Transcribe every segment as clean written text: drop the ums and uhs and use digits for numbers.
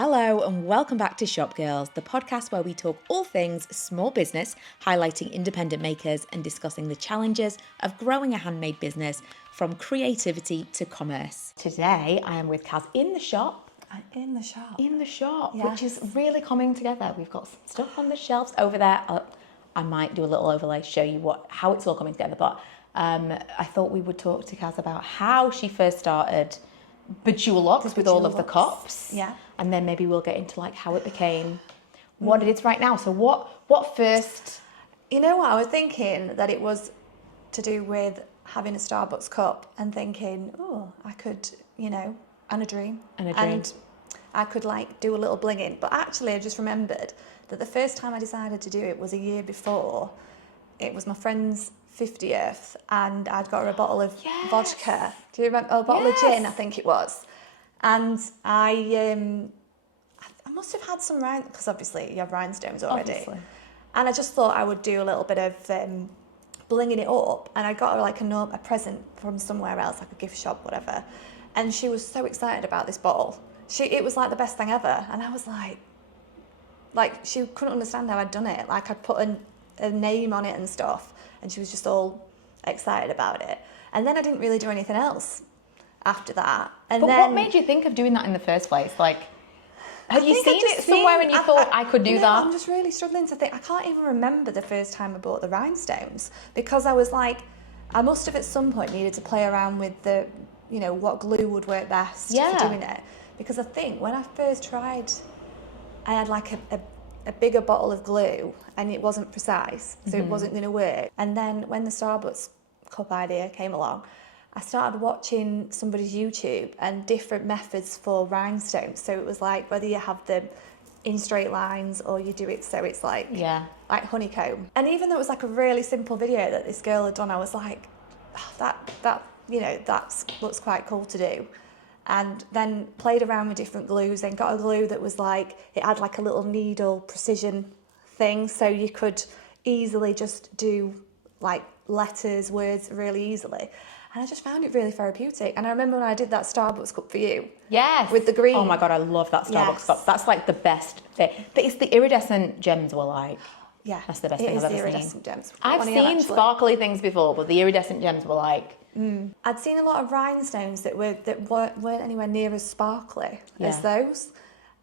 Hello and welcome back to Shop Girls, the podcast where we talk all things small business, highlighting independent makers and discussing the challenges of growing a handmade business from creativity to commerce. Today I am with Kaz in the shop. In the shop. Yes. Which is really coming together. We've got some stuff on the shelves over there. I might do a little overlay, show you how it's all coming together, but I thought we would talk to Kaz about how she first started bejewelling with all of the cups. Yeah. And then maybe we'll get into like how it became what it is right now. So what first? You know what, I was thinking that it was to do with having a Starbucks cup and thinking, oh, I could, and a dream. And I could like do a little blinging. But actually I just remembered that the first time I decided to do it was a year before. It was my friend's 50th and I'd got her a bottle of vodka. Do you remember? A bottle of gin, I think it was. And I must have had some rhinestones, because obviously you have rhinestones already. Obviously. And I just thought I would do a little bit of blinging it up. And I got her like a present from somewhere else, like a gift shop, whatever. And she was so excited about this bottle. It was like the best thing ever. And I was like she couldn't understand how I'd done it. Like I'd put a name on it and stuff. And she was just all excited about it. And then I didn't really do anything else after that. But what made you think of doing that in the first place? Like, had you seen it somewhere and you thought I could do that? I'm just really struggling to think. I can't even remember the first time I bought the rhinestones because I was like, I must have at some point needed to play around with the, what glue would work best for doing it. Because I think when I first tried, I had like a bigger bottle of glue and it wasn't precise, so it wasn't going to work. And then when the Starbucks cup idea came along, I started watching somebody's YouTube and different methods for rhinestones. So it was like whether you have them in straight lines or you do it so it's like honeycomb. And even though it was like a really simple video that this girl had done, I was like, oh, that looks quite cool to do. And then played around with different glues, then got a glue that was like, it had like a little needle precision thing, so you could easily just do like letters, words really easily. And I just found it really therapeutic. And I remember when I did that Starbucks cup for you. Yes. With the green. Oh my God, I love that Starbucks cup. That's like the best thing. But it's the iridescent gems were like, that's the best thing I've ever seen. Iridescent gems. I've seen sparkly things before, but the iridescent gems were like, I'd seen a lot of rhinestones that weren't anywhere near as sparkly as those,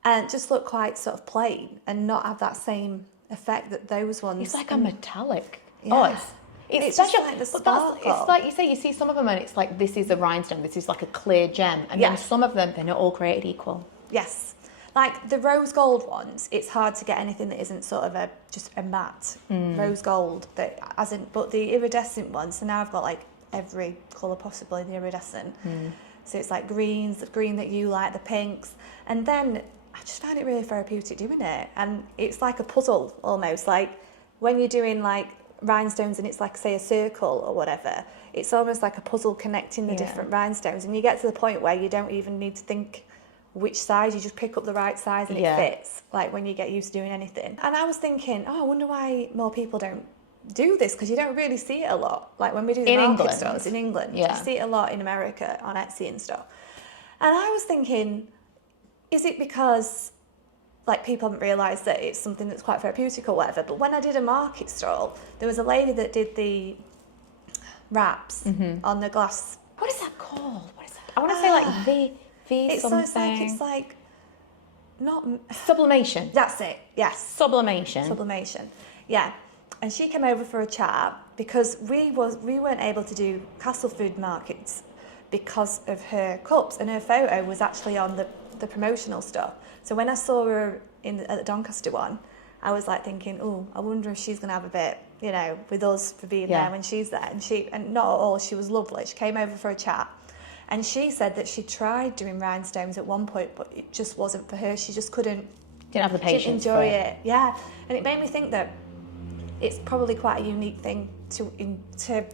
and just looked quite sort of plain and not have that same effect that those ones. It's like a metallic. Yeah. Oh, it's just such like the sparkle. It's like you say, you see some of them and it's like this is a rhinestone, this is like a clear gem, and then some of them they're not all created equal. Yes. Like the rose gold ones, it's hard to get anything that isn't sort of just a matte rose gold but the iridescent ones, so now I've got like every colour possible in the iridescent. So it's like greens, the green that you like, the pinks. And then I just found it really therapeutic doing it. And it's like a puzzle almost. Like when you're doing like rhinestones and it's like, say, a circle or whatever, it's almost like a puzzle connecting the different rhinestones. And you get to the point where you don't even need to think which size, you just pick up the right size and it fits, like when you get used to doing anything. And I was thinking, I wonder why more people don't do this, because you don't really see it a lot. Like when we do the market stores in England, you see it a lot in America on Etsy and stuff. And I was thinking, is it because like people haven't realised that it's something that's quite therapeutic or whatever? But when I did a market stall, there was a lady that did the wraps on the glass. What is that called? What is that? I want to say like V something. It's like not sublimation. That's it. Yes. Sublimation. Yeah. And she came over for a chat because we weren't able to do Castle Food Markets because of her cups, and her photo was actually on the promotional stuff. So when I saw her at the Doncaster one, I was like thinking, oh, I wonder if she's going to have a bit, with us for being there when she's there. And not at all, she was lovely. She came over for a chat. And she said that she tried doing rhinestones at one point, but it just wasn't for her. She just didn't have the patience. Didn't enjoy it. Yeah. And it made me think that it's probably quite a unique thing to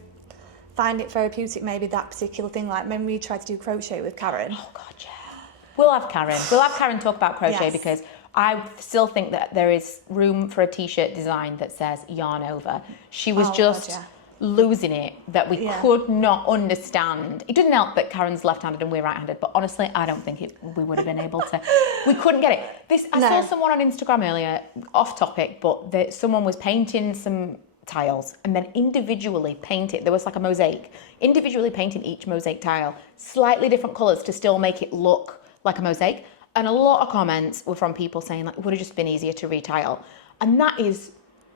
find it therapeutic, maybe that particular thing. Like when we tried to do crochet with Karen. Oh God, yeah. We'll have Karen talk about crochet because I still think that there is room for a t-shirt design that says yarn over. She was losing it that we could not understand. It doesn't help that Karen's left-handed and we're right-handed, but honestly, I don't think we would have been able to. We couldn't get it. I saw someone on Instagram earlier, off topic, but someone was painting some tiles and then individually painted. There was like a mosaic, individually painting each mosaic tile, slightly different colours to still make it look like a mosaic. And a lot of comments were from people saying like, it would have just been easier to retile. And that is,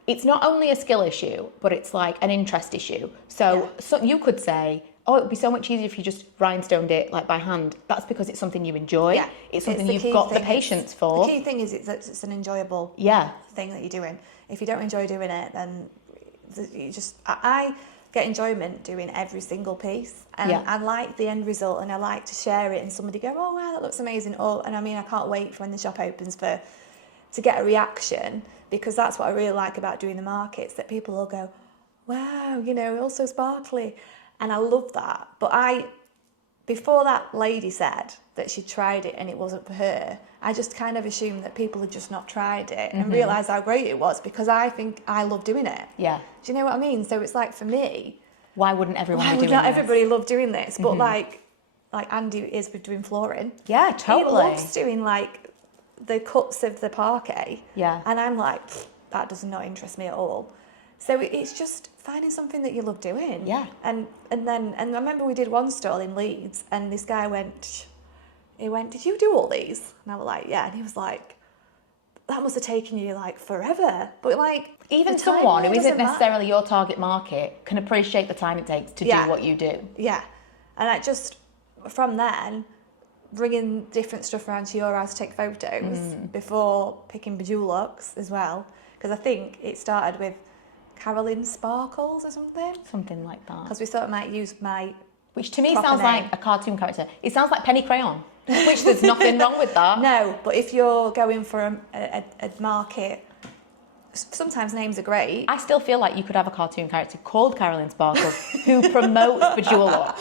it's not only a skill issue, but it's like an interest issue. So you could say, oh, it would be so much easier if you just rhinestoned it like by hand. That's because it's something you enjoy. Yeah. It's something you've got the patience for. The key thing is it's an enjoyable thing that you're doing. If you don't enjoy doing it, then you just... I get enjoyment doing every single piece, and I like the end result, and I like to share it and somebody go, oh wow, that looks amazing, and I mean I can't wait for when the shop opens to get a reaction, because that's what I really like about doing the markets, that people will go, wow, also sparkly, and I love that. But before that lady said that she tried it and it wasn't for her, I just kind of assumed that people had just not tried it and realised how great it was, because I think I love doing it. Yeah. Do you know what I mean? So it's like, for me... Why wouldn't everyone be doing this? Why would not everybody love doing this? But like Andy is with doing flooring. Yeah, totally. He loves doing like the cuts of the parquet. Yeah. And I'm like, that does not interest me at all. So it's just finding something that you love doing. Yeah. And I remember we did one stall in Leeds, and this guy went, did you do all these? And I was like, yeah. And he was like, that must have taken you like forever. But like, even someone who isn't necessarily your target market can appreciate the time it takes to do what you do. Yeah. And I just, from then, bringing different stuff around to your house to take photos before picking bejewelling as well. Because I think it started with Carolyn Sparkles or something. Something like that. Because we thought I might use my... Which to me sounds like a cartoon character. It sounds like Penny Crayon, which there's nothing wrong with that. No, but if you're going for a market, sometimes names are great. I still feel like you could have a cartoon character called Carolyn Sparkles who promotes bejewelling.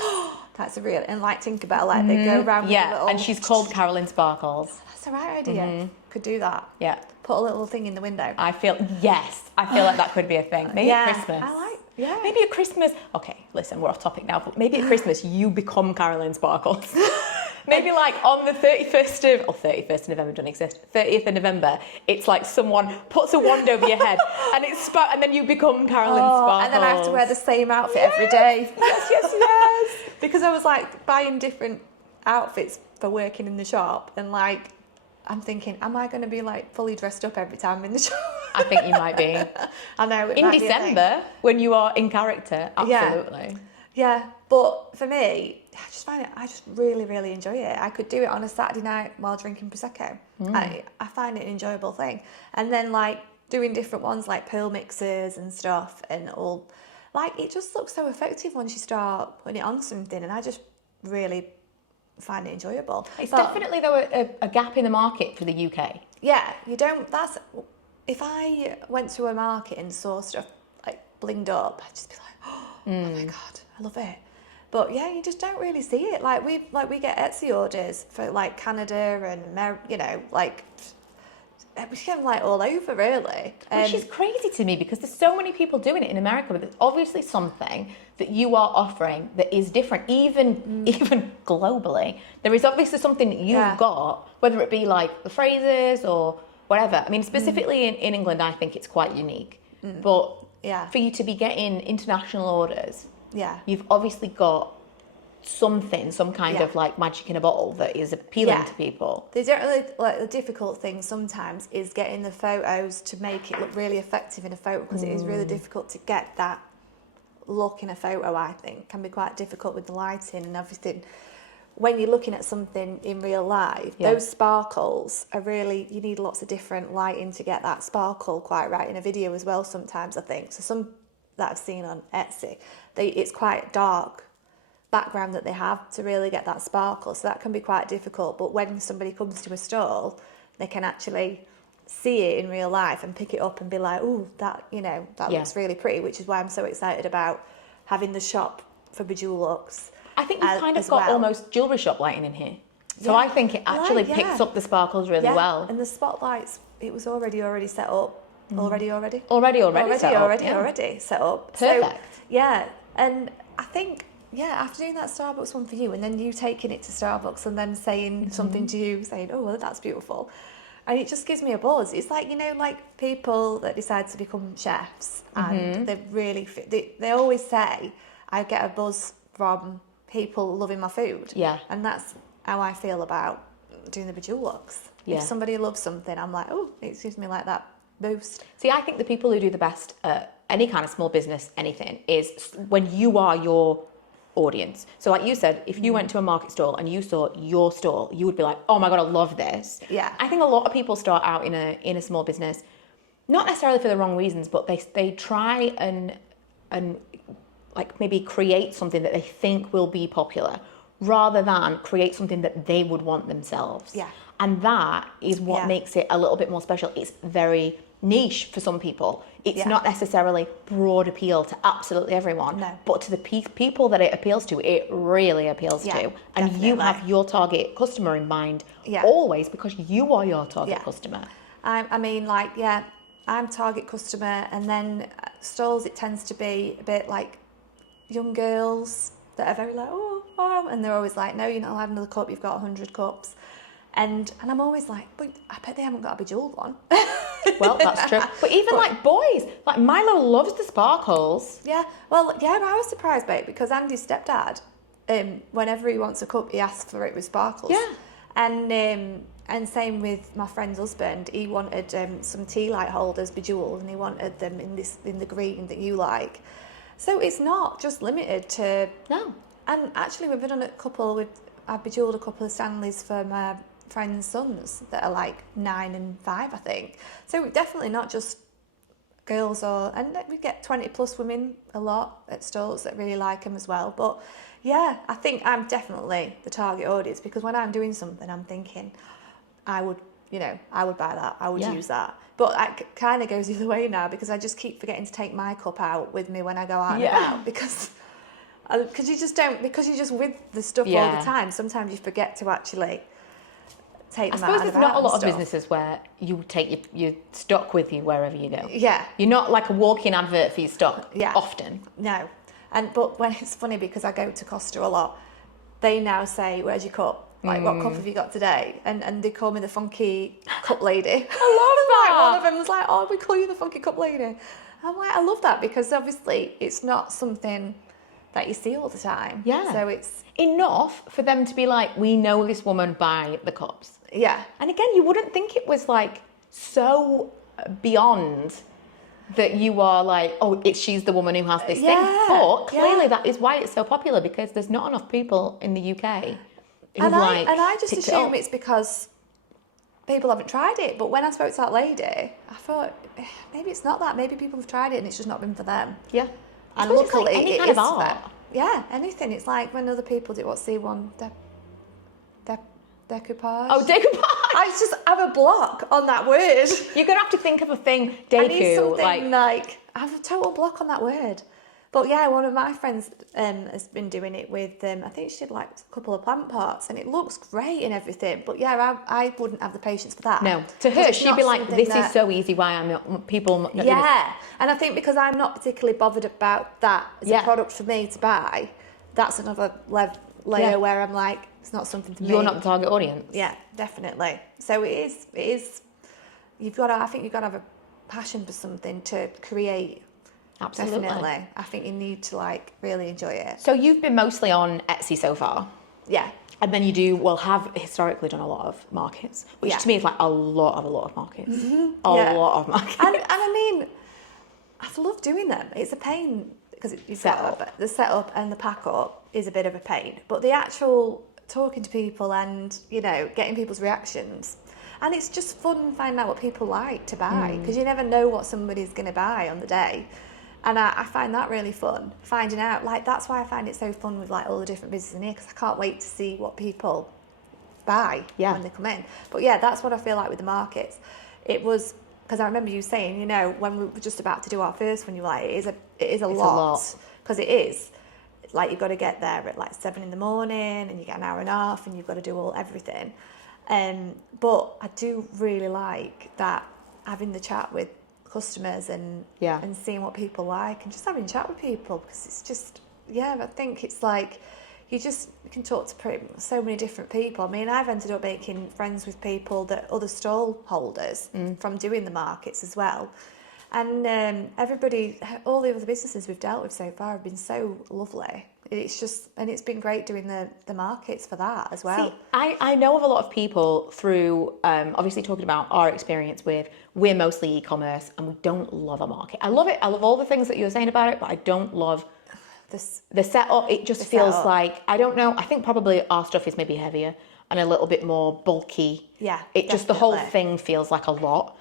That's a real... And like Tinkerbell, like they go around with a little... and she's called Carolyn Sparkles. That's the right idea. Could do that. Yeah. Put a little thing in the window. I feel like that could be a thing. Maybe at Christmas. Maybe at Christmas. Okay, listen, we're off topic now, but maybe at Christmas you become Carolyn Sparkles. Maybe like on the 31st of November doesn't exist. 30th of November, it's like someone puts a wand over your head and and then you become Carolyn Sparkles. And then I have to wear the same outfit every day. Yes. Because I was like buying different outfits for working in the shop, and like I'm thinking, am I going to be like fully dressed up every time I'm in the shop? I think you might be. I know. In December, when you are in character, absolutely. Yeah, but for me, I just really, really enjoy it. I could do it on a Saturday night while drinking Prosecco. I find it an enjoyable thing. And then like doing different ones like pearl mixers and stuff, and all, like it just looks so effective once you start putting it on something, and I just really find it enjoyable. It's definitely though a gap in the market for the UK. Yeah, you don't. If I went to a market and saw stuff like blinged up, I'd just be like, oh my god, I love it. But yeah, you just don't really see it. Like we get Etsy orders for like Canada and like we get them like all over really. Which is crazy to me, because there's so many people doing it in America, but there's obviously something that you are offering that is different, even globally. There is obviously something that you've got, whether it be like the phrases or whatever. I mean, specifically in England, I think it's quite unique. But for you to be getting international orders, you've obviously got some kind of like magic in a bottle that is appealing to people. They don't really, like, the difficult thing sometimes is getting the photos to make it look really effective in a photo, because it is really difficult to get that look in a photo. I think can be quite difficult with the lighting and everything. When you're looking at something in real life, those sparkles are really, you need lots of different lighting to get that sparkle quite right in a video as well sometimes, I think. So some that I've seen on Etsy, it's quite dark background that they have to really get that sparkle, so that can be quite difficult. But when somebody comes to a stall, they can actually see it in real life and pick it up and be like, oh, that looks really pretty, which is why I'm so excited about having the shop for Bejewelux. I think you've kind of got almost jewellery shop lighting in here. So I think it actually picks up the sparkles really well. And the spotlights, it was already set up Already set up. Perfect. So, yeah, and I think, after doing that Starbucks one for you, and then you taking it to Starbucks and then saying something to you, saying, oh, well, that's beautiful. And it just gives me a buzz. It's like, like people that decide to become chefs and they really, they always say, I get a buzz from people loving my food. Yeah. And that's how I feel about doing the bejewel looks. Yeah. If somebody loves something, I'm like, oh, it gives me like that boost. See, I think the people who do the best at any kind of small business, anything, is when you are your audience. So like you said, if you went to a market stall and you saw your stall, you would be like, oh my God, I love this. Yeah. I think a lot of people start out in a small business, not necessarily for the wrong reasons, but they try and like maybe create something that they think will be popular rather than create something that they would want themselves. Yeah. And that is what makes it a little bit more special. It's very niche for some people. It's not necessarily broad appeal to absolutely everyone. No. But to the people that it appeals to, it really appeals to. And you have your target customer in mind always, because you are your target customer. I mean, like, I'm target customer, and then stalls, it tends to be a bit like young girls that are very like, oh, wow, and they're always like, no, you're not allowed another cup, you've got 100 cups. And I'm always like, but I bet they haven't got a bejeweled one. Well, that's true. But even like boys, like Milo loves the sparkles. Yeah, well, I was surprised by it because Andy's stepdad, whenever he wants a cup, he asks for it with sparkles. Yeah. And same with my friend's husband. He wanted some tea light holders bejeweled, and he wanted them in the green that you like. So it's not just limited to... No. And actually, we've been on I've bejeweled a couple of Stanleys for my friends' sons that are like 9 and 5, I think. So definitely not just girls, and we get 20 plus women a lot at stalls that really like them as well. But yeah, I think I'm definitely the target audience, because when I'm doing something, I'm thinking, I would buy that, I would use that. But it kind of goes the other way now, because I just keep forgetting to take my cup out with me when I go out and about, because you're just with the stuff all the time. Sometimes you forget to actually take them out. I suppose there's not a lot of businesses where you take your stock with you wherever you go. Yeah. You're not like a walk-in advert for your stock often. No. But when it's funny, because I go to Costa a lot, they now say, where's your cup? Like, what cup have you got today? And they call me the funky cup lady. I love that. Like, one of them was like, oh, we call you the funky cup lady. I'm like, I love that, because obviously it's not something that you see all the time. Yeah. So it's enough for them to be like, we know this woman by the cups. Yeah. And again, you wouldn't think it was like so beyond that you are like, oh, she's the woman who has this thing. But clearly that is why it's so popular, because there's not enough people in the UK who I just assume it's because people haven't tried it. But when I spoke to that lady, I thought, maybe it's not that. Maybe people have tried it and it's just not been for them. Yeah. And luckily, like any kind of art. Yeah, anything. It's like when other people do, what's the one? Decoupage. Oh, decoupage. I just have a block on that word. You're going to have to think of a thing, decu. I need something like I have a total block on that word. But yeah, one of my friends has been doing it with, I think she did like a couple of plant pots, and it looks great and everything. But yeah, I wouldn't have the patience for that. No, to her, she'd be like, this is so easy, why I'm not, people not doing this. And I think because I'm not particularly bothered about that as a product for me to buy, that's another layer where I'm like, it's not something for me. You're not the target audience. Yeah, definitely. So it is, I think you've got to have a passion for something to create. Absolutely. Definitely. I think you need to like really enjoy it. So you've been mostly on Etsy so far. Yeah. And then have historically done a lot of markets, which to me is like a lot of markets. A lot of markets. And I mean, I've loved doing them. It's a pain because the setup and the pack up is a bit of a pain. But the actual talking to people and, getting people's reactions. And it's just fun finding out what people like to buy, because you never know what somebody's going to buy on the day. And I find that really fun, finding out. Like, that's why I find it so fun with like all the different businesses in here, because I can't wait to see what people buy when they come in. But yeah, that's what I feel like with the markets. It was, because I remember you saying, when we were just about to do our first one, you were like, it is a lot. Because it is. Like, you've got to get there at like 7 a.m, and you get an hour and a half, and you've got to do everything. But I do really like that, having the chat with customers and Yeah. and seeing what people like and just having a chat with people, because it's just, yeah, I think it's like you can talk to so many different people. I mean, I've ended up making friends with people that other stall holders from doing the markets as well. And everybody, all the other businesses we've dealt with so far have been so lovely. It's just, and it's been great doing the markets for that as well. See, I know of a lot of people through, obviously talking about our experience with, we're mostly e-commerce and we don't love a market. I love it. I love all the things that you're saying about it, but I don't love the setup. It just feels like, I don't know, I think probably our stuff is maybe heavier and a little bit more bulky. Yeah, It just, the whole thing feels like a lot.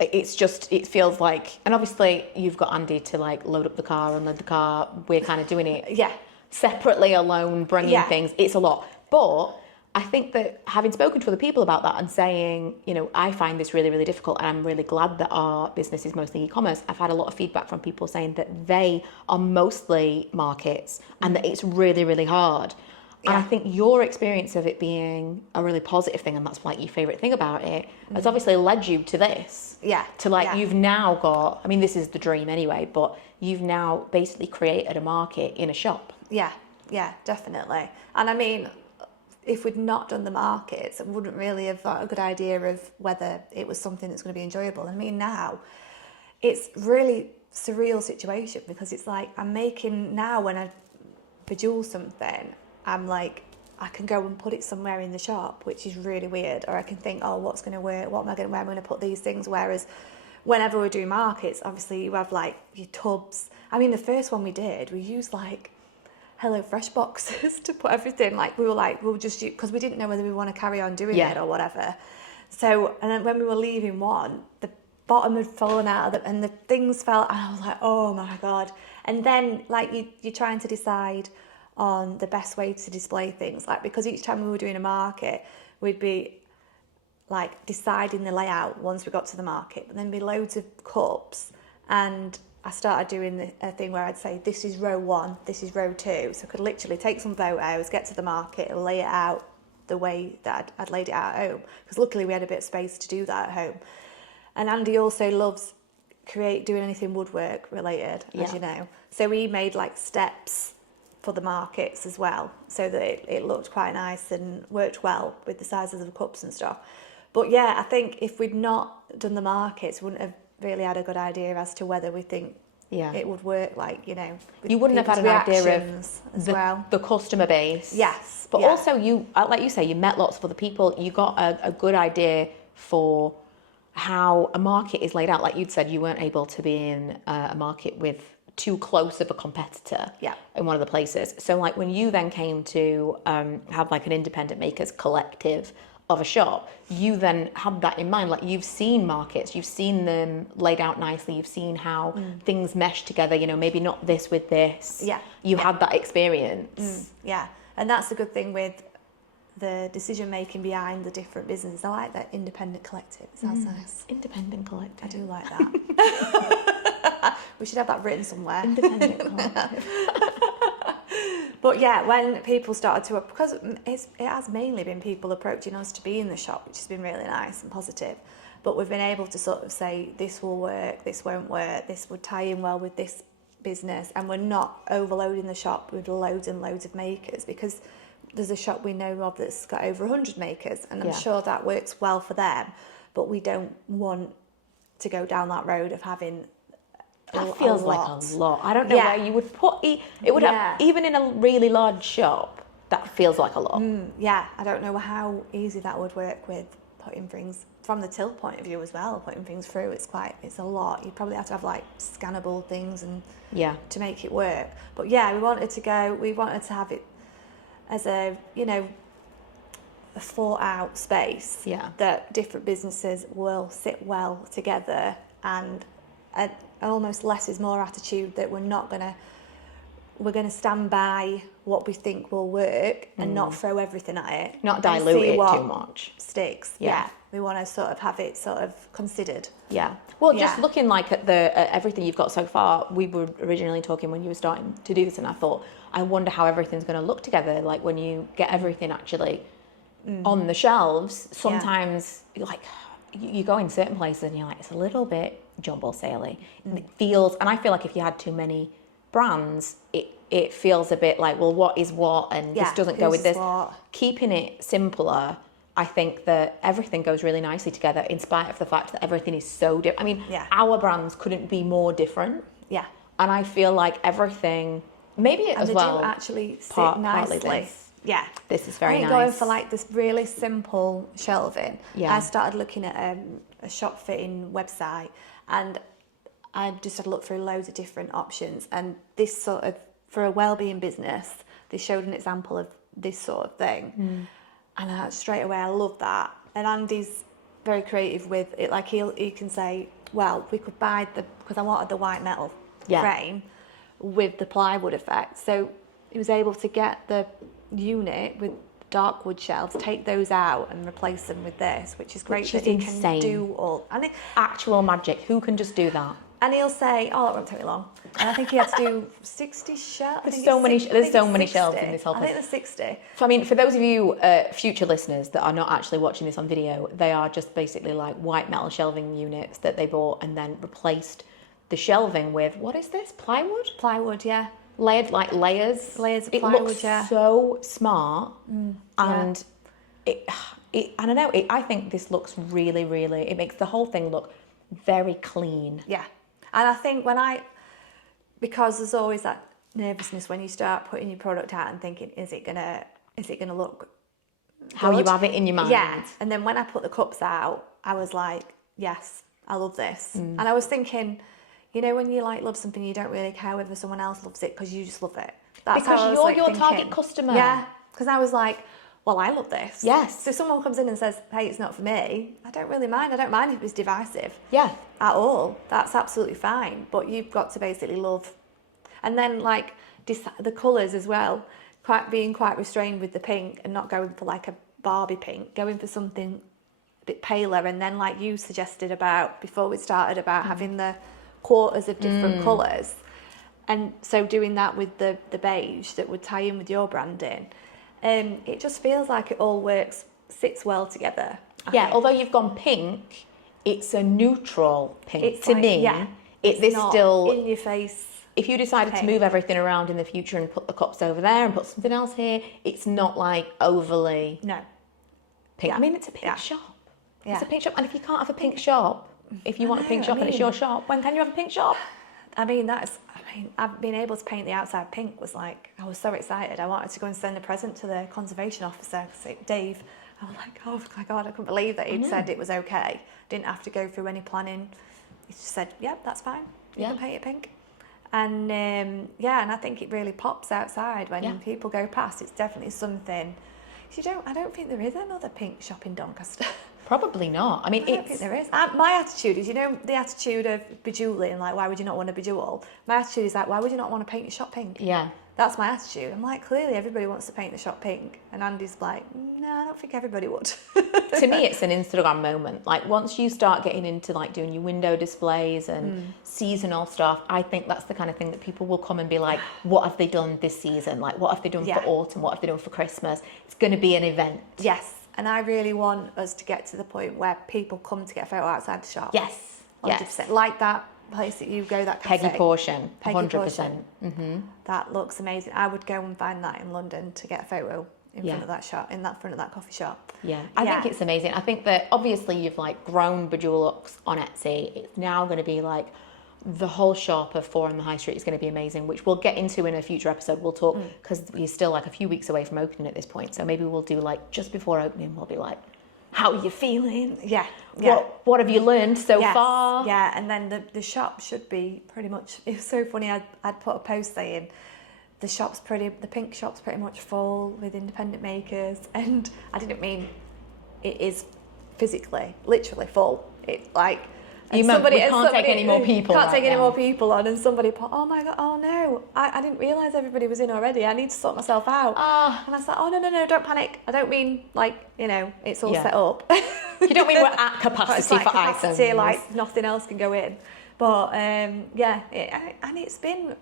It feels like, and obviously you've got Andy to like load up the car, unload the car. We're kind of doing it separately, alone, bringing things. It's a lot. But I think that having spoken to other people about that and saying, you know, I find this really, really difficult and I'm really glad that our business is mostly e-commerce. I've had a lot of feedback from people saying that they are mostly markets and that it's really, really hard. And I think your experience of it being a really positive thing, and that's like your favourite thing about it, has obviously led you to this. Yeah. To like, you've now got, I mean, this is the dream anyway, but you've now basically created a market in a shop. Yeah, definitely. And I mean, if we'd not done the markets, I wouldn't really have got a good idea of whether it was something that's going to be enjoyable. I mean, now it's really surreal situation, because it's like I'm making, now when I bejewel something, I'm like, I can go and put it somewhere in the shop, which is really weird. Or I can think, oh, what's going to work? Where am I going to put these things? Whereas whenever we do markets, obviously you have like your tubs. I mean, the first one we did, we used like HelloFresh boxes to put everything. Like we'll just use, because we didn't know whether we want to carry on doing it or whatever. So, and then when we were leaving one, the bottom had fallen out of it and the things fell, and I was like, oh my God. And then like you're trying to decide on the best way to display things, like, because each time we were doing a market, we'd be like deciding the layout once we got to the market, but then be loads of cups. And I started doing a thing where I'd say, this is row 1, this is row 2, so I could literally take some photos, get to the market and lay it out the way that I'd laid it out at home, because luckily we had a bit of space to do that at home. And Andy also loves doing anything woodwork related, as you know, so we made like steps for the markets as well, so that it looked quite nice and worked well with the sizes of the cups and stuff. But yeah, I think if we'd not done the markets, we wouldn't have really had a good idea as to whether we think it would work, like, you know, you wouldn't have had an idea of the customer base. Yes. But also you, like you say, you met lots of other people, you got a good idea for how a market is laid out. Like you'd said, you weren't able to be in a market with too close of a competitor in one of the places. So like when you then came to have like an independent makers collective of a shop, you then had that in mind. Like you've seen markets, you've seen them laid out nicely, you've seen how things mesh together, you know, maybe not this with this. You had that experience. And that's the good thing with the decision making behind the different businesses. I like that independent collective. It sounds nice. Independent collective. I do like that. We should have that written somewhere. Independent collective. But yeah, when people started to, because it has mainly been people approaching us to be in the shop, which has been really nice and positive. But we've been able to sort of say, this will work, this won't work, this would tie in well with this business. And we're not overloading the shop with loads and loads of makers, because there's a shop we know of that's got over 100 makers, and I'm sure that works well for them. But we don't want to go down that road of having that feels like a lot. I don't know where you would put it. It would have, even in a really large shop, that feels like a lot. I don't know how easy that would work with putting things from the till point of view as well. Putting things through, it's a lot. You probably have to have like scannable things and to make it work. But yeah, we wanted to have it as a, you know, a thought out space that different businesses will sit well together, and almost less is more attitude that we're going to stand by what we think will work and not throw everything at it, not dilute it too much, sticks. We want to sort of have it sort of considered. Well, just looking like at everything you've got so far, we were originally talking when you were starting to do this, and I thought, I wonder how everything's going to look together, like when you get everything actually on the shelves. Sometimes like you go in certain places and you're like, it's a little bit jumble saley. And it feels, and I feel like if you had too many brands, it feels a bit like, well, what is what, and this doesn't go with this. What? Keeping it simpler, I think that everything goes really nicely together, in spite of the fact that everything is so different. I mean, our brands couldn't be more different. Yeah. And I feel like everything, maybe it as well. And they do actually sit nicely. Yeah. This is very nice. Going for like this really simple shelving. Yeah. I started looking at a shop fitting website, and I just had a look through loads of different options, and this sort of, for a wellbeing business, they showed an example of this sort of thing. And straight away I love that. And Andy's very creative with it, like he can say, well, we could buy because I wanted the white metal frame with the plywood effect. So he was able to get the unit with dark wood shelves, take those out and replace them with this, which is great. That he can do all. And actual magic. Who can just do that? And he'll say, oh, that won't take me long. And I think he had to do 60 shelves. There's so many shelves in this whole place. I think there's 60. So, I mean, for those of you future listeners that are not actually watching this on video, they are just basically like white metal shelving units that they bought and then replaced the shelving with, what is this, plywood? Plywood, yeah. Layered, like layers. Layers of plywood, looks so smart. And I don't know, I think this looks really, really, it makes the whole thing look very clean. Yeah. And I think because there's always that nervousness when you start putting your product out and thinking, is it gonna look how good? You have it in your mind. Yeah. And then when I put the cups out, I was like, yes, I love this. And I was thinking, you know, when you like love something, you don't really care whether someone else loves it because you just love it. That's because how I was, you're like, your thinking. target customer. Yeah. Because I was like, well, I love this. Yes. So if someone comes in and says, hey, it's not for me, I don't really mind. I don't mind if it's divisive. Yeah. At all. That's absolutely fine. But you've got to basically love. And then, like, the colours as well, being quite restrained with the pink and not going for, like, a Barbie pink, going for something a bit paler. And then, like you suggested before we started, about having the quarters of different colours. And so doing that with the beige that would tie in with your branding. It just feels like it all sits well together. I think. Although you've gone pink, it's a neutral pink. It's to like, me, it's not still in your face. If you decided pink. to move everything around in the future and put the cups over there and put something else here, it's not like overly pink. Yeah. I mean, it's a pink shop. Yeah. It's a pink shop, and if you can't have a pink shop, if you want a pink shop and it's your shop, when can you have a pink shop? I've been able to paint the outside pink was like, I was so excited. I wanted to go and send a present to the conservation officer, Dave. I was like, oh my God, I couldn't believe that he'd said it was okay. Didn't have to go through any planning. He just said, yep, that's fine. You can paint it pink. And and I think it really pops outside when people go past. It's definitely something. I don't think there is another pink shop in Doncaster. Probably not. I mean, I don't think there is. My attitude is, the attitude of bejeweling, like, why would you not want to bejewel? My attitude is like, why would you not want to paint your shop pink? Yeah. That's my attitude. I'm like, clearly everybody wants to paint the shop pink. And Andy's like, no, I don't think everybody would. To me, it's an Instagram moment. Like, once you start getting into, like, doing your window displays and seasonal stuff, I think that's the kind of thing that people will come and be like, what have they done this season? Like, what have they done for autumn? What have they done for Christmas? It's going to be an event. Yes. And I really want us to get to the point where people come to get a photo outside the shop. Yes. 100%. Yes. Like that place that you go, that cafe. Peggy Portion. Peggy 100%. Portion. That looks amazing. I would go and find that in London to get a photo in front of that shop, in that front of that coffee shop. Yeah. I think it's amazing. I think that obviously you've like grown Bejewelux on Etsy. It's now going to be like the whole shop of 4 on the high street is going to be amazing, which we'll get into in a future episode. We'll talk because we're still like a few weeks away from opening at this point. So maybe we'll do like just before opening, we'll be like, how are you feeling? Yeah. What have you learned so far? Yeah, and then the shop should be pretty much, it was so funny, I'd put a post saying the pink shop's pretty much full with independent makers, and I didn't mean it is physically, literally full. It like, you meant we can't take any more people. Can't take any more people on, and somebody put, oh my God, oh no, I didn't realise everybody was in already. I need to sort myself out. And I was like, oh no, don't panic. I don't mean like, it's all set up. You don't mean we're at capacity like for capacity, items. Like nothing else can go in. But and it's been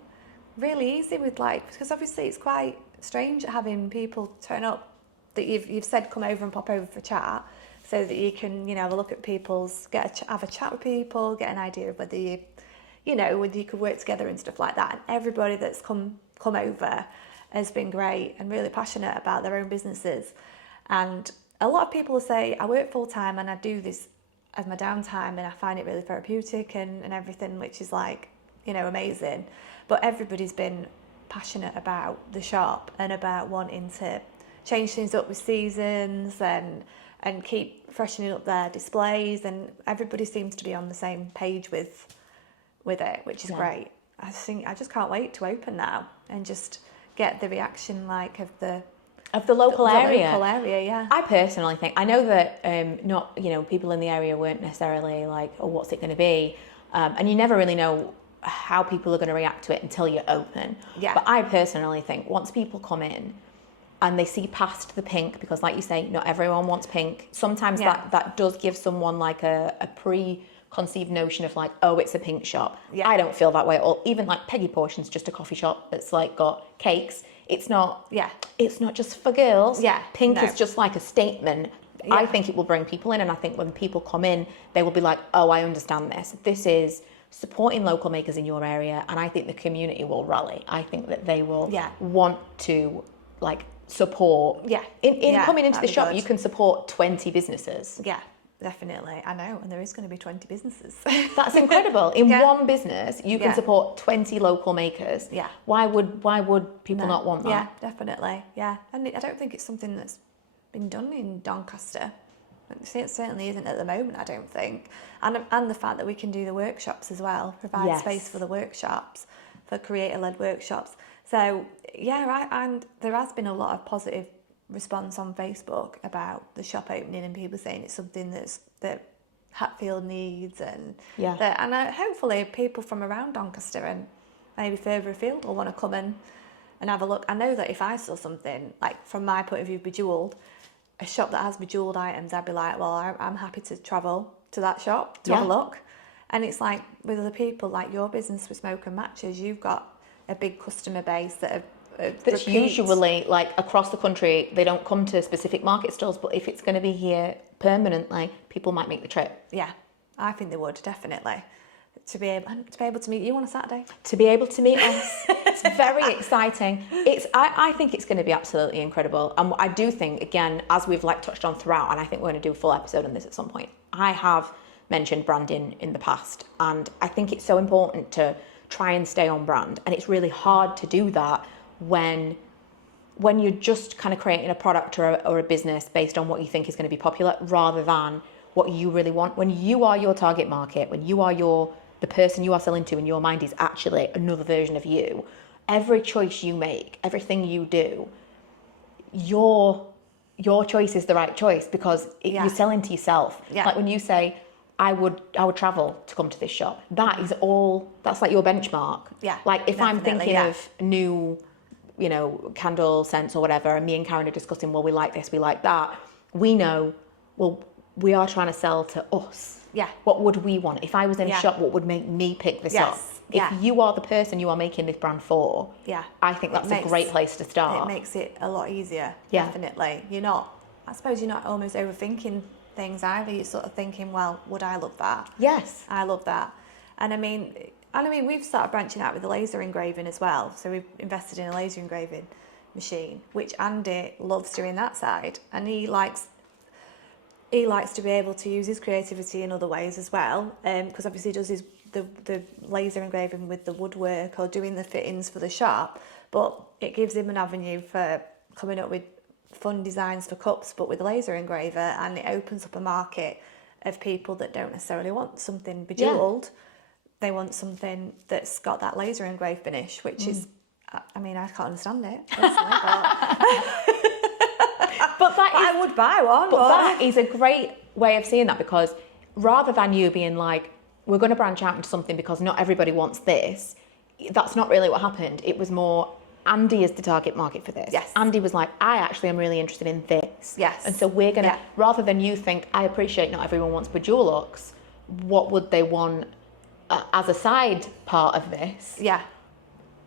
really easy with like, because obviously it's quite strange having people turn up that you've said come over and pop over for chat. so that you can, have a look at people's, have a chat with people, get an idea of whether whether you could work together and stuff like that. And everybody that's come over has been great and really passionate about their own businesses. And a lot of people say, I work full time and I do this as my downtime and I find it really therapeutic and everything, which is like, amazing. But everybody's been passionate about the shop and about wanting to change things up with seasons and keep freshening up their displays, and everybody seems to be on the same page with it, which is great. I just can't wait to open now and just get the reaction of the local area. Local area, yeah. I personally think, I know that not people in the area weren't necessarily like, oh, what's it going to be, and you never really know how people are going to react to it until you're open. Yeah. But I personally think once people come in and they see past the pink, because like you say, not everyone wants pink. Sometimes that does give someone like a preconceived notion of like, oh, it's a pink shop. Yeah. I don't feel that way at all. Even like Peggy Portion's just a coffee shop that's like got cakes. It's not just for girls. Yeah. Pink is just like a statement. Yeah. I think it will bring people in, and I think when people come in, they will be like, oh, I understand this. This is supporting local makers in your area, and I think the community will rally. I think that they will want to like support. Yeah. In coming into the shop, good. you can support 20 businesses. Yeah, definitely. I know, and there is going to be 20 businesses. That's incredible. In one business, you can support 20 local makers. Yeah. Why would people not want that? Yeah, definitely. Yeah, and I don't think it's something that's been done in Doncaster. It certainly isn't at the moment, I don't think. And the fact that we can do the workshops as well, provide space for the workshops, for creator-led workshops. So, and there has been a lot of positive response on Facebook about the shop opening and people saying it's something that Hatfield needs and hopefully people from around Doncaster and maybe further afield will want to come and have a look. I know that if I saw something, like from my point of view, bejewelled, a shop that has bejewelled items, I'd be like, well, I'm happy to travel to that shop to have a look. And it's like with other people, like your business with Smoke and Matches, you've got a big customer base that that's usually like across the country. They don't come to specific market stores, but if it's going to be here permanently, people might make the trip. Yeah, I think they would, definitely. To be able to meet you on a Saturday. To be able to meet us. It's very exciting. I think it's going to be absolutely incredible. And I do think, again, as we've like touched on throughout, and I think we're going to do a full episode on this at some point, I have mentioned branding in the past, and I think it's so important to try and stay on brand. And it's really hard to do that when you're just kind of creating a product or a business based on what you think is going to be popular rather than what you really want. When you are your target market, when you are the person you are selling to in your mind is actually another version of you, every choice you make, everything you do, your choice is the right choice because you're selling to yourself. Yeah. Like when you say, I would travel to come to this shop, that's like your benchmark. Yeah. Like if I'm thinking of new, candle scents or whatever, and me and Karen are discussing, well, we like this, we like that, we know, well, we are trying to sell to us. Yeah. What would we want? If I was in a shop, what would make me pick this up? If you are the person you are making this brand for, I think that's a great place to start. It makes it a lot easier, definitely. I suppose you're not almost overthinking things either. You're sort of thinking, well, would I love that? Yes. I love that. And I mean, we've started branching out with the laser engraving as well. So we've invested in a laser engraving machine, which Andy loves doing that side. And he likes to be able to use his creativity in other ways as well, because obviously he does the laser engraving with the woodwork or doing the fittings for the shop, but it gives him an avenue for coming up with fun designs for cups, but with a laser engraver, and it opens up a market of people that don't necessarily want something bejewelled. They want something that's got that laser engraved finish, which is, I can't understand it personally, but I would buy one. But that is a great way of seeing that, because rather than you being like, we're going to branch out into something because not everybody wants this, that's not really what happened. It was more, Andy is the target market for this. Yes. Andy was like, I actually am really interested in this. Yes. And so we're going to, rather than you think, I appreciate not everyone wants bejewelings, what would they want as a side part of this? Yeah.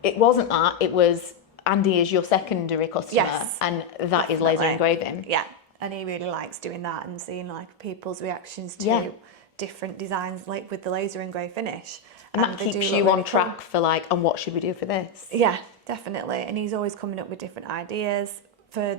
It wasn't that. It was, Andy is your secondary customer, and that is laser engraving. Yeah. and he really likes doing that and seeing like people's reactions to different designs, like with the laser engraved finish. And that keeps you on track for like, and what should we do for this? Yeah, definitely. And he's always coming up with different ideas for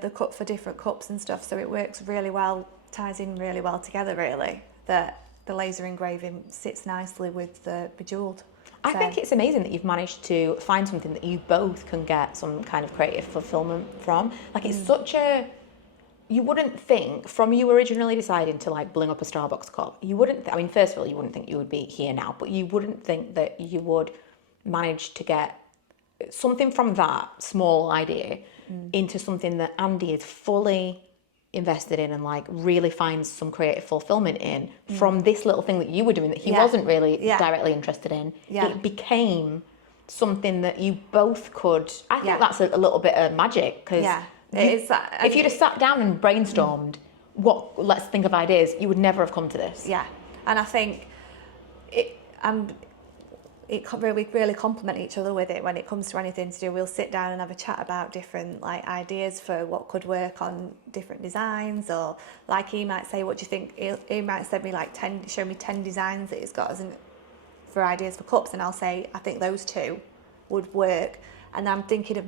different cups and stuff. So it works really well, ties in really well together, really. That the laser engraving sits nicely with the bejeweled. I think it's amazing that you've managed to find something that you both can get some kind of creative fulfillment from. Like it's such a, you wouldn't think from you originally deciding to like bling up a Starbucks cup, you wouldn't, I mean, first of all, you wouldn't think you would be here now, but you wouldn't think that you would manage to get something from that small idea into something that Andy is fully invested in and like really finds some creative fulfillment in from this little thing that you were doing that he wasn't really directly interested in. It became something that you both could, I think that's a little bit of magic, because if you'd have sat down and brainstormed let's think of ideas, you would never have come to this. And I think we really complement each other with it when it comes to anything to do. We'll sit down and have a chat about different like ideas for what could work on different designs, or like he might say, what do you think? He might send me like show me 10 designs that he's got for ideas for cups, and I'll say I think those 2 would work, and I'm thinking of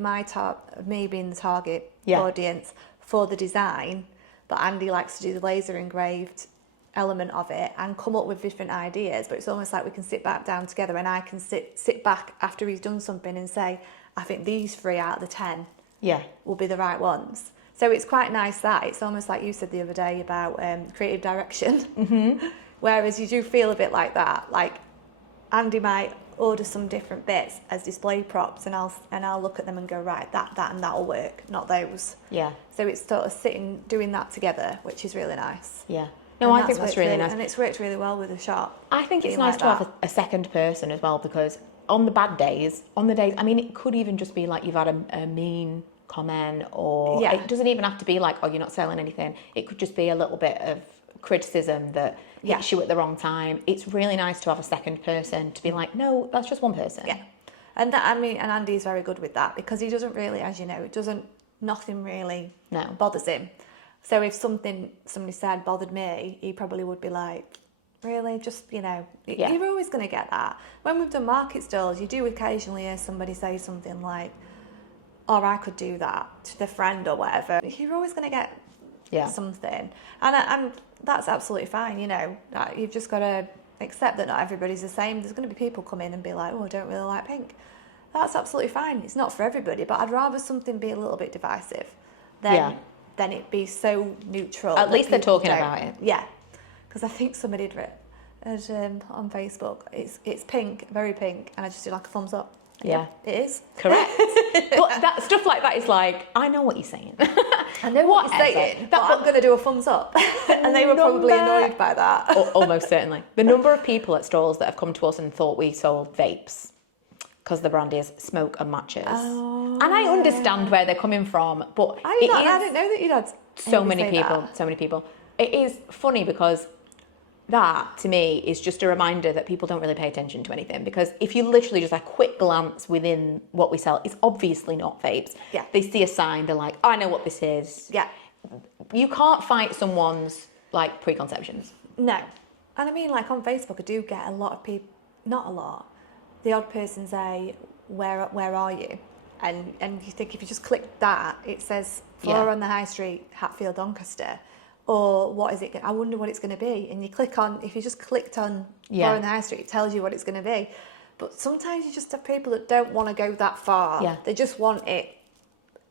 me being the target audience for the design, but Andy likes to do the laser engraved element of it and come up with different ideas. But it's almost like we can sit back down together, and I can sit back after he's done something and say, I think these 3 out of the 10 will be the right ones. So it's quite nice that it's almost like you said the other day about creative direction. Whereas you do feel a bit like that, like Andy might order some different bits as display props, and I'll look at them and go, right, that and that'll work, not those. So it's sort of sitting doing that together, which is really nice. No, I think that's really nice. And it's worked really well with the shop. I think it's nice to have a second person as well, because on the bad days, I mean, it could even just be like you've had a mean comment, or it doesn't even have to be like, oh, you're not selling anything. It could just be a little bit of criticism that hits you at the wrong time. It's really nice to have a second person to be like, no, that's just one person. And and Andy's very good with that, because he doesn't really, as you know, nothing really bothers him. So if somebody said bothered me, he probably would be like, really? Just, you're always going to get that. When we've done market stalls, you do occasionally hear somebody say something like, or I could do that to their friend or whatever. You're always going to get something. And that's absolutely fine, You've just got to accept that not everybody's the same. There's going to be people come in and be like, oh, I don't really like pink. That's absolutely fine. It's not for everybody, but I'd rather something be a little bit divisive than it be so neutral. At least they're talking about it. Yeah, because I think somebody had on Facebook, it's pink, very pink, and I just do like a thumbs up. Yeah, it is. Correct. But that stuff like that is like, I know what you're saying. I know what you're saying, but I'm going to do a thumbs up. And they were probably annoyed by that. Almost certainly. The number of people at stalls that have come to us and thought we sold vapes, because the brand is smoke and matches. And I understand where they're coming from, but I didn't know that you'd had so many people. It is funny because that, to me, is just a reminder that people don't really pay attention to anything, because if you literally just a quick glance within what we sell, it's obviously not vapes. They see a sign, they're like, I know what this is. You can't fight someone's like preconceptions. No. And I mean, like on Facebook, I do get a lot of people, not a lot, the odd person say, where are you? And you think if you just click that, it says floor on the high street, Hatfield, Doncaster. Or what is it? I wonder what it's going to be. And you click on, if you just clicked on floor on the high street, it tells you what it's going to be. But sometimes you just have people that don't want to go that far. They just want it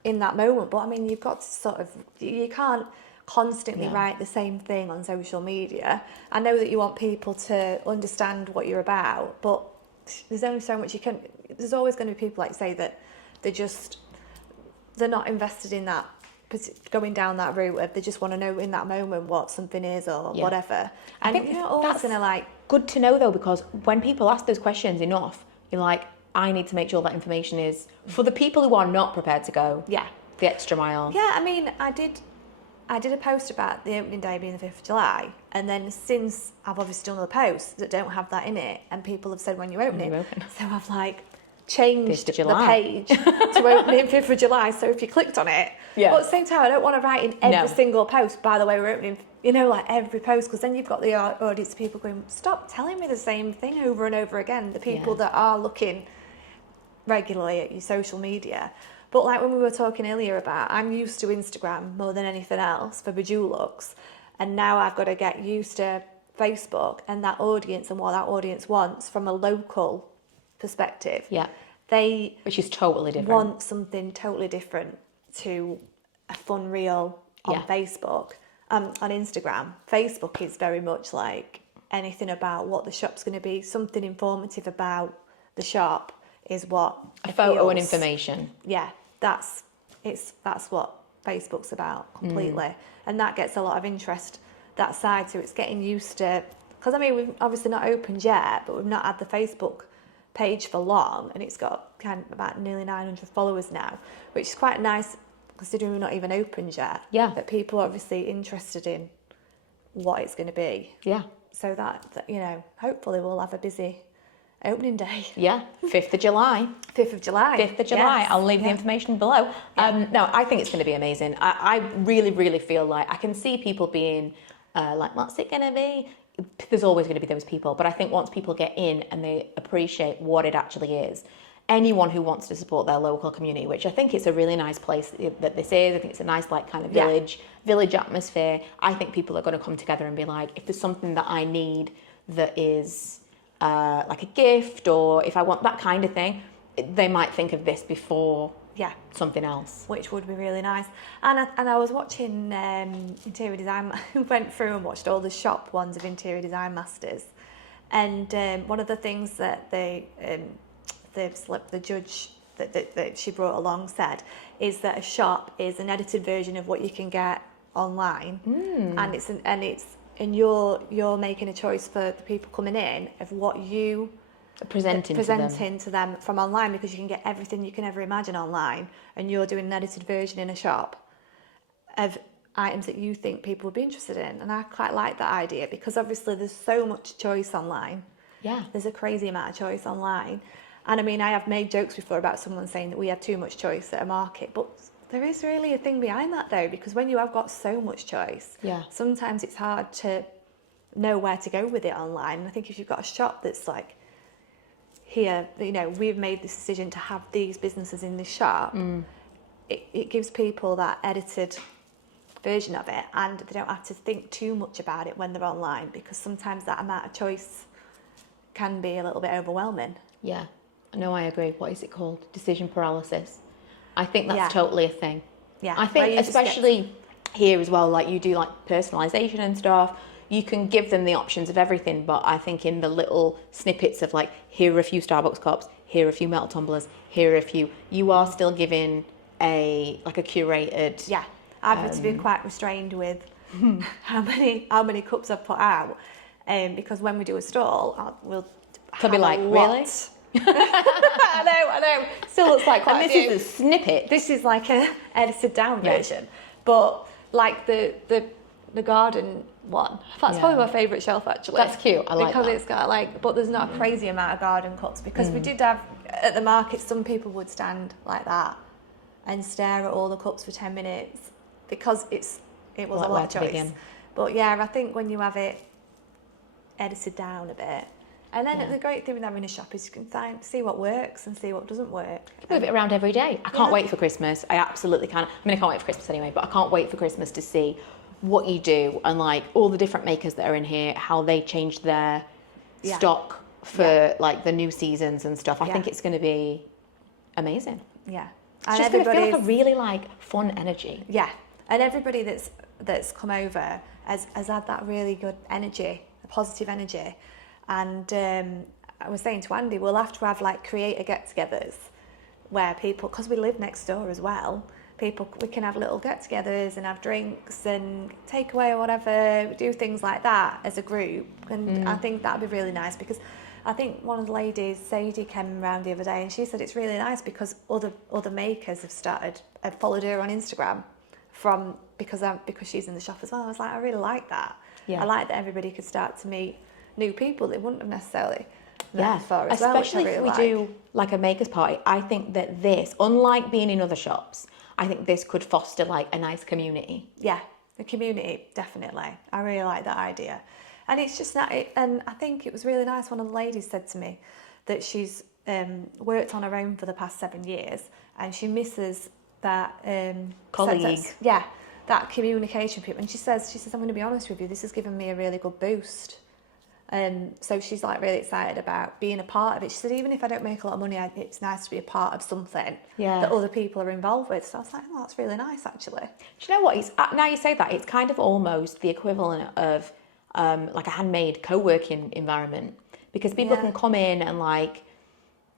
in that moment. But I mean, you've got to you can't constantly write the same thing on social media. I know that you want people to understand what you're about, but there's only so much you can. There's always going to be people like say that they're not invested in that, going down that route of they just want to know in that moment what something is or whatever. And I think you're not always going to like. Good to know though, because when people ask those questions enough, you're like, I need to make sure that information is for the people who are not prepared to go the extra mile. I mean, I did a post about the opening day being the 5th of July, and then since I've obviously done other posts that don't have that in it, and people have said when you're opening, so I've like changed 5th of the July. page to opening 5th of July. So if you clicked on it, but at the same time, I don't want to write in every single post, by the way, we're opening, like every post, because then you've got the audience of people going, stop telling me the same thing over and over again. The people that are looking regularly at your social media. But like when we were talking earlier about, I'm used to Instagram more than anything else for Bejewelux, and now I've got to get used to Facebook and that audience and what that audience wants from a local perspective. Yeah. Which is totally different. Want something totally different to a fun reel on Facebook, on Instagram. Facebook is very much like anything about what the shop's going to be, something informative about the shop is what a photo and information. Yeah, that's what Facebook's about completely, and that gets a lot of interest, that side. So it's getting used to, because I mean we've obviously not opened yet, but we've not had the Facebook page for long, and it's got kind of about nearly 900 followers now, which is quite nice considering we're not even opened yet. Yeah. That people are obviously interested in what it's going to be. Yeah. So that hopefully we'll have a busy opening day. Yeah, 5th of July. 5th of July. 5th of July. Yes. I'll leave the information below. No, I think it's going to be amazing. I really, really feel like I can see people being like, what's it going to be? There's always going to be those people. But I think once people get in and they appreciate what it actually is, anyone who wants to support their local community, which I think it's a really nice place that this is. I think it's a nice kind of village atmosphere. I think people are going to come together and be like, if there's something that I need that is like a gift, or if I want that kind of thing, they might think of this before something else, which would be really nice. And I was watching interior design. Went through and watched all the shop ones of Interior Design Masters, and one of the things that the judge that she brought along said is that a shop is an edited version of what you can get online, and you're making a choice for the people coming in of what you presenting to them from online, because you can get everything you can ever imagine online, and you're doing an edited version in a shop of items that you think people would be interested in. And I quite like that idea, because obviously there's so much choice online. Yeah, there's a crazy amount of choice online. And I mean, I have made jokes before about someone saying that we have too much choice at a market, but there is really a thing behind that though, because when you have got so much choice, sometimes it's hard to know where to go with it online. And I think if you've got a shop that's like, here, we've made this decision to have these businesses in this shop, it gives people that edited version of it, and they don't have to think too much about it when they're online, because sometimes that amount of choice can be a little bit overwhelming. Yeah. No, I agree. What is it called? Decision paralysis. I think that's totally a thing. Yeah. I think especially here as well, like you do like personalisation and stuff, you can give them the options of everything, but I think in the little snippets of like, here are a few Starbucks cups, here are a few metal tumblers, here are a few, you are still giving a curated... Yeah. I've had to be quite restrained with how many cups I've put out, because when we do a stall, we'll be like, really? I know. Still looks like quite and this is a snippet. This is like a edited down version. But like the garden one, that's probably my favourite shelf actually. That's cute. I like because that. It's got like, but there's not a crazy amount of garden cups, because we did have at the market, some people would stand like that and stare at all the cups for 10 minutes because it was a lot of choice. But yeah, I think when you have it edited down a bit. And then the great thing with having a shop is you can see what works and see what doesn't work. Move it around every day. I can't wait for Christmas. I absolutely can. I mean, I can't wait for Christmas anyway, but I can't wait for Christmas to see what you do and like all the different makers that are in here, how they change their stock for like the new seasons and stuff. I think it's going to be amazing. Yeah. It's just going to feel like a really like fun energy. Yeah. And everybody that's come over has had that really good energy, a positive energy. And I was saying to Andy, we'll have to have like creator get-togethers where people, because we live next door as well, we can have little get-togethers and have drinks and takeaway or whatever, do things like that as a group. And I think that'd be really nice, because I think one of the ladies, Sadie, came around the other day and she said it's really nice because other makers have followed her on Instagram because she's in the shop as well. I was like, I really like that. Yeah. I like that everybody could start to meet new people they wouldn't have necessarily there before as well, especially which I if really we do like a makers party. I think that this, unlike being in other shops, I think this could foster like a nice community. Yeah, the community, definitely. I really like that idea. And it's just not, and I think it was really nice. One of the ladies said to me that she's worked on her own for the past 7 years, and she misses that colleague. That communication with people. And she says, I'm going to be honest with you, this has given me a really good boost. So she's like really excited about being a part of it. She said, even if I don't make a lot of money, it's nice to be a part of something that other people are involved with. So I was like, oh, that's really nice, actually. Do you know what? It's, now you say that, it's kind of almost the equivalent of like a handmade co-working environment, because people can come in and like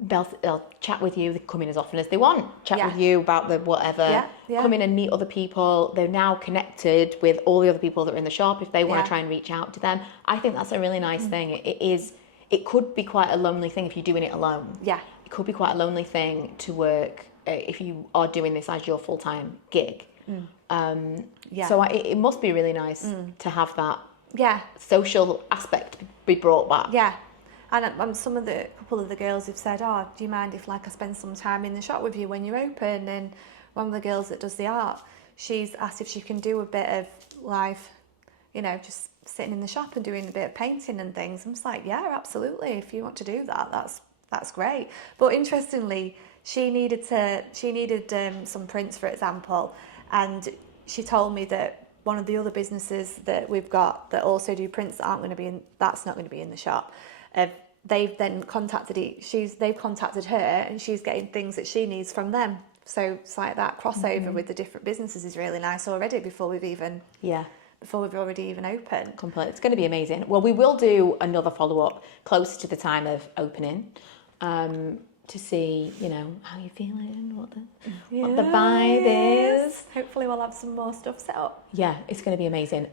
they'll chat with you. They come in as often as they want, chat with you about the whatever, come in and meet other people. They're now connected with all the other people that are in the shop if they want to try and reach out to them. I think that's a really nice thing. It could be quite a lonely thing if you're doing it alone. It could be quite a lonely thing to work if you are doing this as your full-time gig. So it must be really nice to have that social aspect be brought back. And a couple of the girls have said, oh, do you mind if like I spend some time in the shop with you when you're open? And one of the girls that does the art, she's asked if she can do a bit of live, just sitting in the shop and doing a bit of painting and things. I'm just like, yeah, absolutely. If you want to do that, that's great. But interestingly, she needed some prints, for example, and she told me that one of the other businesses that we've got that also do prints that that's not going to be in the shop. They've then contacted her, and she's getting things that she needs from them. So it's like that crossover with the different businesses is really nice already before we've already even opened. Completely. It's going to be amazing. Well, we will do another follow-up closer to the time of opening, to see, how you're feeling, what the vibe is. Hopefully we'll have some more stuff set up. Yeah, it's going to be amazing.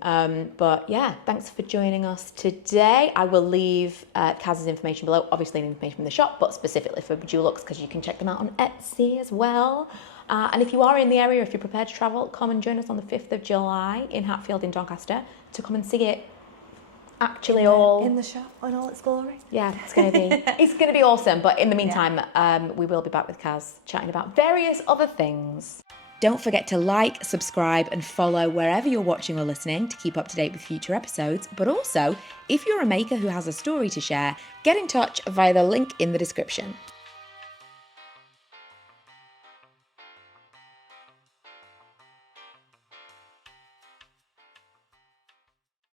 But yeah, thanks for joining us today. I will leave Kaz's information below, obviously the information from the shop, but specifically for Bejewelux, because you can check them out on Etsy as well. And if you are in the area, if you're prepared to travel, come and join us on the 5th of July in Hatfield in Doncaster to come and see it actually in the shop in all its glory. Yeah, it's going to be awesome. But in the meantime, we will be back with Kaz chatting about various other things. Don't forget to like, subscribe and follow wherever you're watching or listening to keep up to date with future episodes. But also, if you're a maker who has a story to share, get in touch via the link in the description.